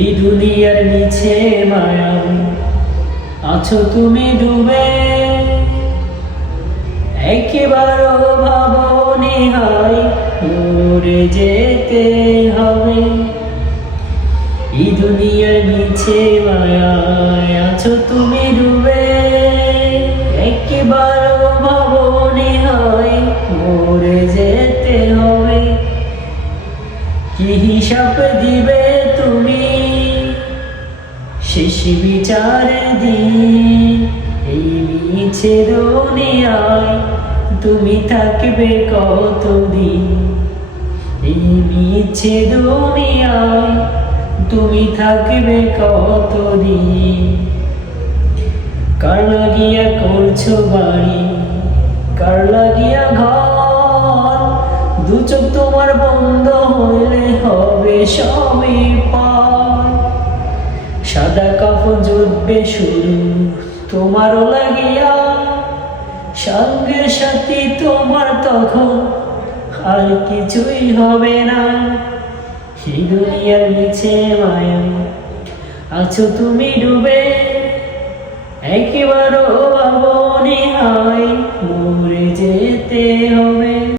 এই দুনিয়ার নিচে মায়ায় আছো তুমি ডুবে, একেবারও ভাবনি হায় মরে যেতে হবে। এই দুনিয়ার নিচে মায়ায় আছো তুমি ডুবে, একেবারও ভাবনি হায় মরে যেতে হবে। কি হিসাব দিবে তুমি শেষ বিচারের দিন? এই মিছে দুনিয়ায় তুমি থাকবে কতদিন? এই মিছে দুনিয়ায় তুমি থাকবে কতদিন? কার লাগিয়া করছো বাড়ি, কার লাগিয়া ঘর? দু চোখ তোমার বন্ধ হইলে হবে সবই পার। সাদা কাপড় জুটবে শুরু তোমারও লাগিয়া, সঙ্গের সাথী তোমার তখন আর কিছুই হবে না। এই দুনিয়ার নিচে মায়া আছো তুমি ডুবে,